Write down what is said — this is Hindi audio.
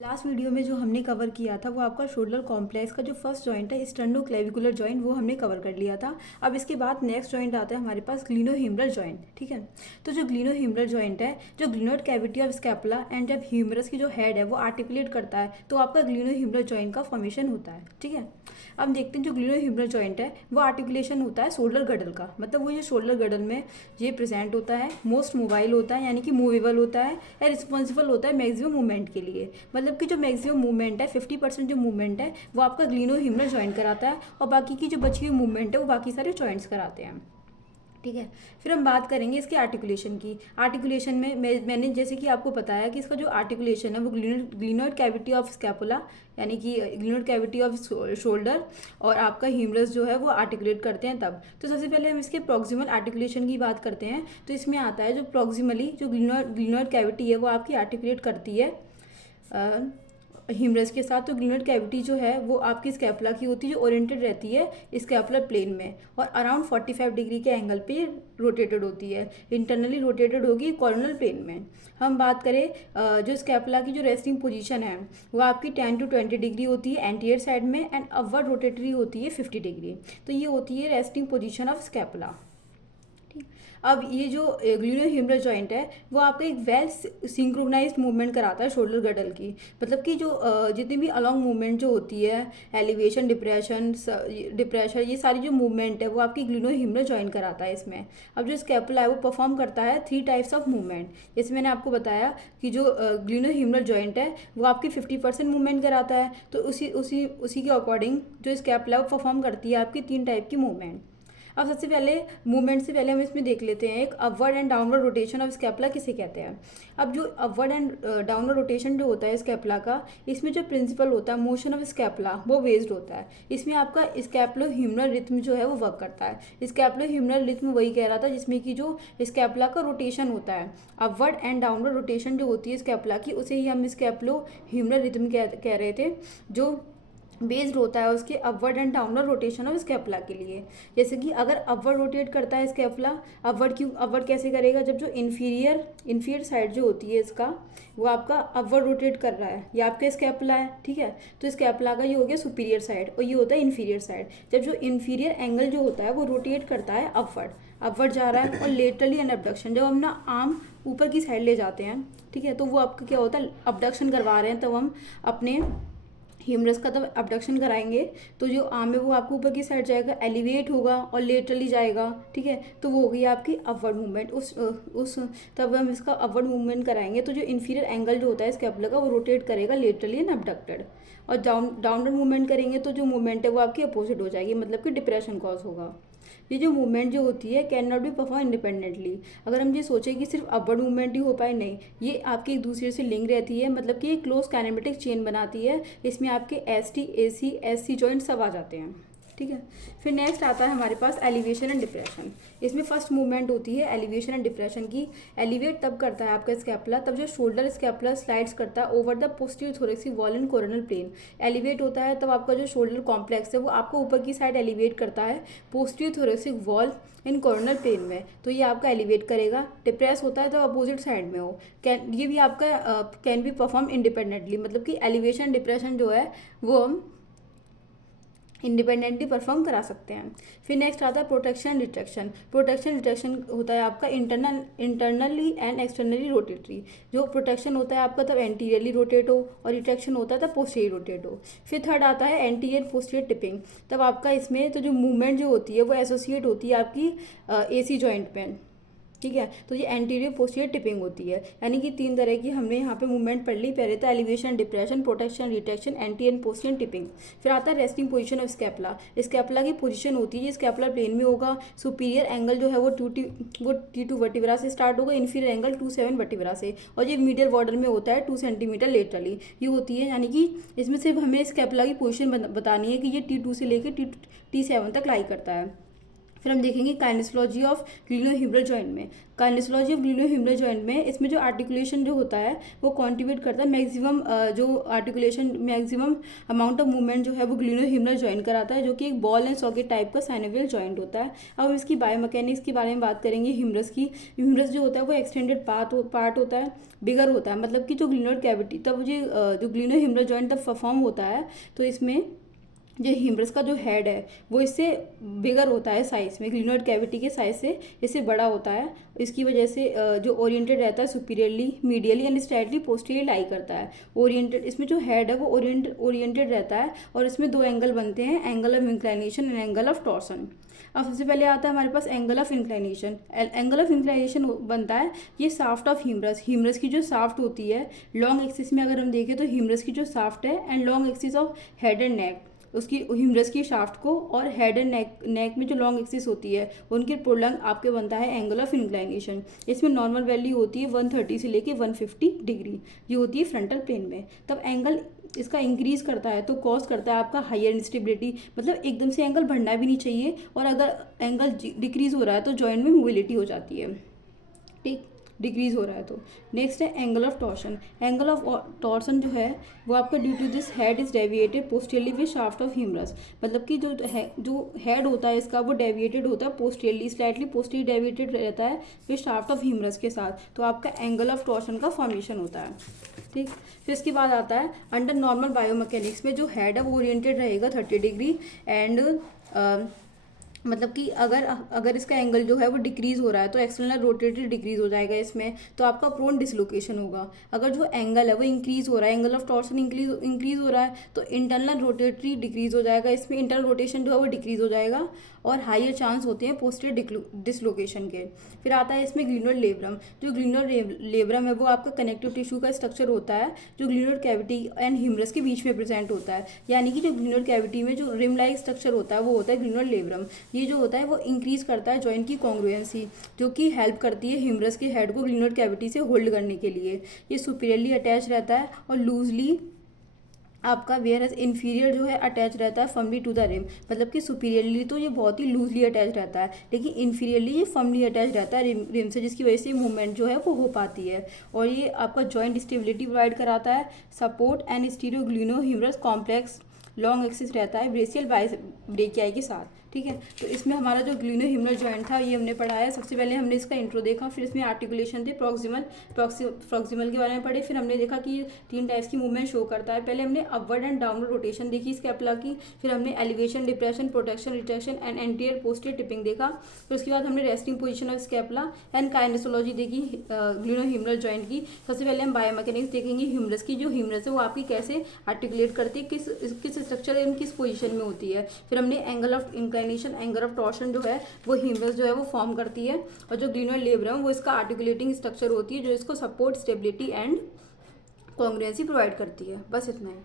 लास्ट वीडियो में जो हमने कवर किया था वो आपका शोल्डर कॉम्प्लेक्स का जो फर्स्ट जॉइंट है स्टर्नोक्लेविकुलर जॉइंट, वो हमने कवर कर लिया था। अब इसके बाद नेक्स्ट जॉइंट आता है हमारे पास ग्लिनोह्यूमरल जॉइंट। ठीक है, तो जो ग्लिनोह्यूमरल जॉइंट है, जो glenoid cavity of scapula and जब ह्यूमरस की जो हेड है वो आर्टिकुलेट करता है तो आपका ग्लिनोह्यूमरल जॉइंट का फॉर्मेशन होता है। ठीक है, अब देखते हैं जो ग्लिनोह्यूमरल जॉइंट है वो आर्टिकुलेशन होता है शोल्डर गडल का। मतलब वो जो शोल्डर गडल में ये प्रेजेंट होता है, मोस्ट मोबाइल होता है यानी कि मूवेबल होता है या रिस्पॉन्सिबल होता है मैक्सिमम मूवमेंट के लिए। मतलब कि जो मैक्सिमम मूवमेंट है 50% जो मूवमेंट है वो आपका ग्लिनोह्यूमरल जॉइंट कराता है और बाकी की जो बची हुई मूवमेंट है वो बाकी सारे जॉइंट्स कराते हैं। ठीक है, फिर हम बात करेंगे इसके आर्टिकुलेशन की। आर्टिकुलेशन में मैंने जैसे कि आपको बताया कि इसका जो आर्टिकुलेशन है वो ग्लिनोइड कैविटी ऑफ स्कैपुला यानी कि ग्लिनोइड कैविटी ऑफ शोल्डर और आपका ह्यूमरस जो है वो आर्टिकुलेट करते हैं तब। तो सबसे पहले हम इसके प्रॉक्सिमल आर्टिकुलेशन की बात करते हैं। तो इसमें आता है जो प्रॉक्सिमली जो ग्लिनोइड कैविटी है वो आपकी आर्टिकुलेट करती है ह्यूमरस के साथ। तो ग्लिनोइड कैविटी जो है वो आपकी स्कैपुला की होती है, जो ओरिएंटेड रहती है स्कैपुलर प्लेन में और अराउंड 45 डिग्री के एंगल पे रोटेटेड होती है। इंटरनली रोटेटेड होगी कॉर्नल प्लेन में। हम बात करें जो स्कैपुला की जो रेस्टिंग पोजीशन है वो आपकी 10 to 20 डिग्री होती है एंटीरियर साइड में एंड अपवर्ड रोटेटरी होती है 50 डिग्री। तो ये होती है रेस्टिंग पोजीशन ऑफ स्कैपुला। अब ये जो ग्लिनोह्यूमरल जॉइंट है वो आपका एक वेल सिंक्रोनाइज्ड मूवमेंट कराता है शोल्डर गडल की। मतलब कि जो जितनी भी अलॉन्ग मूवमेंट जो होती है, एलिवेशन, डिप्रेशन, डिप्रेशन, ये सारी जो मूवमेंट है वो आपकी ग्लिनोह्यूमरल जॉइंट कराता है इसमें। अब जो स्कैपुला है वो परफॉर्म करता है 3 टाइप्स ऑफ मूवमेंट। जैसे मैंने आपको बताया कि जो ग्लिनोह्यूमरल जॉइंट है वो आपकी 50% मूवमेंट कराता है, तो उसी उसी उसी के अकॉर्डिंग जो स्कैपुला है वो परफॉर्म करती है आपकी 3 टाइप की मूवमेंट। अब सबसे पहले मूवमेंट से पहले हम इसमें देख लेते हैं एक upward and downward rotation of scapula किसे कहते हैं। अब जो अपवर्ड एंड डाउनवर्ड रोटेशन जो होता है स्कैपुला का, इसमें जो प्रिंसिपल होता है मोशन ऑफ स्कैपुला वो बेस्ड होता है। इसमें आपका स्कैपुलो ह्यूमरल रिथम जो है वो वर्क करता है। स्कैपुलो ह्यूमरल रिथम वही कह रहा था जिसमें कि जो स्कैपुला का रोटेशन होता है, अपवर्ड एंड डाउनवर्ड रोटेशन जो होती है स्कैपुला की, उसे ही हम स्कैपुलो ह्यूमरल रिथम कह रहे थे, जो बेस्ड होता है उसके upward and downward rotation of scapula के लिए। जैसे कि अगर अपवर्ड रोटेट करता है स्कैपुला, अपवर्ड कैसे करेगा, जब जो इन्फीरियर साइड जो होती है इसका वो आपका अपवर्ड रोटेट कर रहा है, ये आपका स्कैपुला है। ठीक है, तो स्कैपुला का ये हो गया सुपीरियर साइड और ये होता है इन्फीरियर साइड। जब जो इन्फीरियर एंगल जो होता है वो रोटेट करता है अपवर्ड जा रहा है और लेटरली एंड अबडक्शन, जब हम ना आर्म ऊपर की साइड ले जाते हैं, ठीक है, तो वो आपका क्या होता है, अबडक्शन करवा रहे हैं, तब हम अपने ह्यूमरस का तब अबडक्शन कराएंगे तो जो आर्म है वो आपको ऊपर की साइड जाएगा, एलिवेट होगा और लेटरली जाएगा। ठीक है, तो वो हो गई आपकी अपवर्ड मूवमेंट। उस तब हम इसका अपवर्ड मूवमेंट कराएंगे तो जो इन्फीरियर एंगल जो होता है स्कैपुला का वो रोटेट करेगा लेटरली एंड अबडक्टेड। और डाउनवर्ड मूवमेंट करेंगे तो जो मूवमेंट है वो आपकी अपोजिट हो जाएगी, मतलब कि डिप्रेशन कॉज होगा। ये जो मूवमेंट जो होती है can not be perform independently. अगर हम ये सोचें कि सिर्फ अपवर्ड मूवमेंट ही हो पाए, नहीं, ये आपकी एक दूसरे से लिंक रहती है, मतलब कि एक क्लोज काइनेमेटिक चेन बनाती है। इसमें आपके एस टी जॉइंट सब आ जाते हैं। ठीक है, फिर नेक्स्ट आता है हमारे पास एलिवेशन एंड डिप्रेशन। इसमें फर्स्ट मूवमेंट होती है एलिवेशन एंड डिप्रेशन की। एलिवेट तब करता है आपका स्कैपुला तब जो शोल्डर स्कैपुला स्लाइड्स करता है over the posterior thoracic wall and coronal plane. Elevate होता है तब आपका जो शोल्डर कॉम्प्लेक्स है वो आपको ऊपर की साइड एलिवेट करता है पोस्टीरियर थोरेसिक वॉल इन कोरोनल प्लेन में, तो ये आपका एलिवेट करेगा। डिप्रेस होता है तब अपोजिट साइड में हो, ये भी आपका कैन बी परफॉर्म इंडिपेंडेंटली। मतलब कि एलिवेशन डिप्रेशन जो है वो हम इंडिपेंडेंटली परफॉर्म करा सकते हैं। फिर नेक्स्ट आता है प्रोटेक्शन रिट्रैक्शन। प्रोटेक्शन रिट्रैक्शन होता है आपका इंटरनली एंड एक्सटर्नली रोटेटरी। जो प्रोटेक्शन होता है आपका तब एंटीरियरली रोटेट हो और रिट्रैक्शन होता है तब पोस्टीरियर रोटेट हो। फिर थर्ड आता है एंटीरियर पोस्टीरियर टिपिंग। तब आपका इसमें तो जो मूवमेंट जो होती है वो एसोसिएट होती है आपकी AC जॉइंट पे। ठीक है, तो ये एंटीरियर पोस्टीरियर टिपिंग होती है, यानी कि 3 तरह की हमने यहाँ पे मूवमेंट पढ़ ली। पहले था elevation, depression, protection, retraction, anterior posterior tipping. फिर आता है resting position of scapula. Scapula की पोजीशन होती है स्कैपुलर प्लेन में होगा। सुपीरियर एंगल जो है वो T2 वर्टिब्रा से स्टार्ट होगा, इन्फीरियर एंगल 2-7 वर्टिब्रा से, और ये मीडियल बॉर्डर में होता है 2 सेंटीमीटर लेटरली ये होती है। यानी कि इसमें सिर्फ हमें स्कैपुला की पोजिशन बतानी है कि ये T2 से लेकर T7 तक लाई करता है। फिर हम देखेंगे काइनेसोलॉजी ऑफ ग्लिनोह्यूमरल जॉइंट में। काइनेसोलॉजी ऑफ ग्लिनोह्यूमरल जॉइंट में इसमें जो आर्टिकुलेशन जो होता है वो कॉन्ट्रीब्यूट करता है मैक्सिमम जो articulation maximum amount of movement जो है वो ग्लिनोह्यूमरल जॉइंट कराता है, जो कि एक बॉल एंड सॉकेट टाइप का साइनोवियल जॉइंट होता है। अब हम इसकी बायोमैकेनिक्स के बारे में बात करेंगे ह्यूमरस की। ह्यूमरस जो होता है वो एक्सटेंडेड पार्ट होता है, बिगर होता है, मतलब कि जो ग्लिनोइड कैविटी तब जो ग्लिनोह्यूमरल जॉइंट तब फॉर्म होता है तो इसमें जो ह्यूमरस का जो हेड है वो इससे बिगर होता है साइज में, ग्लिनोइड कैविटी के साइज से इससे बड़ा होता है। इसकी वजह से जो ओरिएंटेड रहता है superiorly, medially and slightly posteriorly lie करता है। ओरिएंटेड, इसमें जो हेड है वो ओरिएंटेड रहता है और इसमें दो एंगल बनते हैं, angle of inclination and angle of torsion. अब सबसे पहले आता है हमारे पास angle of inclination. Angle of inclination बनता है ये शाफ्ट ऑफ ह्यूमरस, ह्यूमरस की जो शाफ्ट होती है लॉन्ग एक्सिस में अगर हम देखें तो ह्यूमरस की जो शाफ्ट है and long axis of head and neck, उसकी ह्यूमरस की शाफ्ट को और हेड एंड नेक में जो लॉन्ग एक्सिस होती है उनके प्रोलंग आपके बनता है एंगल ऑफ इंक्लाइनेशन। इसमें नॉर्मल वैल्यू होती है 130 से लेके 150 डिग्री, ये होती है फ्रंटल प्लेन में। तब एंगल इसका इंक्रीज करता है तो कॉज करता है आपका हायर इंस्टेबिलिटी, मतलब एकदम से एंगल बढ़ना भी नहीं चाहिए, और अगर एंगल डिक्रीज हो रहा है तो जॉइंट में मोबिलिटी हो जाती है, ठीक, डिक्रीज हो रहा है तो। नेक्स्ट है angle of torsion. Angle of torsion जो है वो आपका due to this head is deviated posteriorly with shaft of humerus, मतलब कि जो हेड होता है इसका वो डेविएटेड होता है पोस्टीरियरली, स्लाइटली पोस्टीरियर डेविएटेड रहता है विद शाफ्ट ऑफ ह्यूमरस के साथ, तो आपका एंगल ऑफ टॉर्सन का फॉर्मेशन होता है, ठीक। फिर इसके बाद आता है अंडर नॉर्मल बायोमैकेनिक्स में जो हेड है वो ओरिएंटेड रहेगा 30 डिग्री एंड मतलब कि अगर इसका एंगल जो है वो डिक्रीज हो रहा है तो एक्सटर्नल रोटेटरी डिक्रीज हो जाएगा इसमें, तो आपका प्रोन डिसलोकेशन होगा। अगर जो एंगल है वो इंक्रीज हो रहा है, एंगल ऑफ टॉर्सन इंक्रीज हो रहा है तो इंटरनल रोटेटरी डिक्रीज हो जाएगा, इसमें इंटरनल रोटेशन जो है वो डिक्रीज हो जाएगा और हायर चांस होते हैं पोस्टीरियर डिसलोकेशन के। फिर आता है इसमें ग्लिनोइड लेब्रम। जो ग्लिनोइड लेब्रम है वो आपका कनेक्टिव टिश्यू का स्ट्रक्चर होता है जो ग्लिनोइड कैविटी एंड ह्यूमरस के बीच में प्रेजेंट होता है, यानी कि जो ग्लिनोइड कैविटी में जो रिम लाइक स्ट्रक्चर होता है वो होता है ग्लिनोइड लेब्रम। ये जो होता है वो इंक्रीज करता है जॉइंट की कॉन्ग्रुएंसी, जो कि हेल्प करती है ह्यूमरस के हेड को ग्लिनोइड कैविटी से होल्ड करने के लिए। ये सुपीरियरली अटैच रहता है और लूजली आपका वेयर एज इन्फीरियर जो है अटैच रहता है फर्मली टू द रिम, मतलब कि सुपीरियरली तो ये बहुत ही लूजली अटैच रहता है लेकिन इन्फीरियरली ये फर्मली अटैच रहता है रिम से, जिसकी वजह से मूवमेंट जो है वो हो पाती है और ये आपका जॉइंट स्टेबिलिटी प्रोवाइड कराता है। Support and stereoglenohumeral complex long axis रहता है ब्रेशियल ब्रेकियाई के साथ, ठीक है। तो इसमें हमारा जो ग्लिनोह्यूमरल जॉइंट था ये हमने पढ़ा है। सबसे पहले हमने इसका इंट्रो देखा, फिर इसमें आर्टिकुलेशन थे, प्रॉक्सिमल के बारे में पढ़े, फिर हमने देखा कि ये 3 टाइप्स की मूवमेंट शो करता है। पहले हमने अपवर्ड एंड डाउनवर्ड रोटेशन देखी स्कैपुला की, फिर हमने elevation, depression, protection, retraction and anterior posterior tipping देखा, फिर उसके बाद हमने resting position of scapula and काइनेसोलॉजी देखी ग्लिनोह्यूमरल जॉइंट की। सबसे पहले हम बायोमैकेनिक्स देखेंगे ह्यूमरस की। जो ह्यूमरस है वो आपकी कैसे आर्टिकुलेट करती है, किस स्ट्रक्चर एंड किस पोजीशन में होती है। फिर हमने angle of inclination, angle of torsion जो है वो ह्यूमरस जो है वो फॉर्म करती है, और जो ग्लिनोइड लेब्रम वो इसका आर्टिकुलेटिंग स्ट्रक्चर होती है जो इसको support, stability and congruency provide करती है। बस इतना ही।